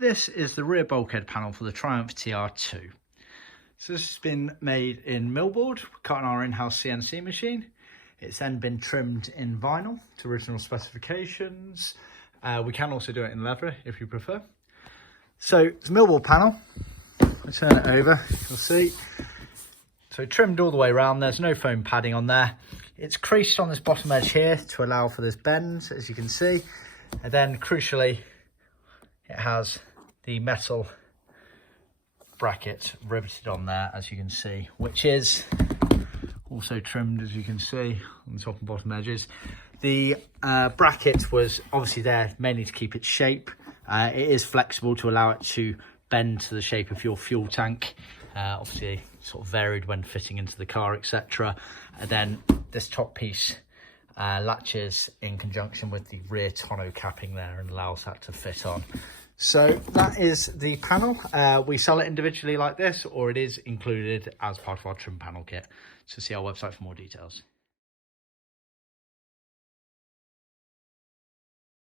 This is the rear bulkhead panel for the Triumph TR2. So this has been made in millboard, cut on our in-house CNC machine. It's then been trimmed in vinyl to original specifications. We can also do it in leather if you prefer. So it's a millboard panel. I turn it over, you'll see. So trimmed all the way around, there's no foam padding on there. It's creased on this bottom edge here to allow for this bend, as you can see. And then crucially, it has the metal bracket riveted on there, as you can see, which is also trimmed, as you can see, on the top and bottom edges. The bracket was obviously there mainly to keep its shape. It is flexible to allow it to bend to the shape of your fuel tank. Obviously sort of varied when fitting into the car, etc. And then this top piece latches in conjunction with the rear tonneau capping there and allows that to fit on. So that is the panel. We sell it individually like this, or it is included as part of our trim panel kit. So see our website for more details.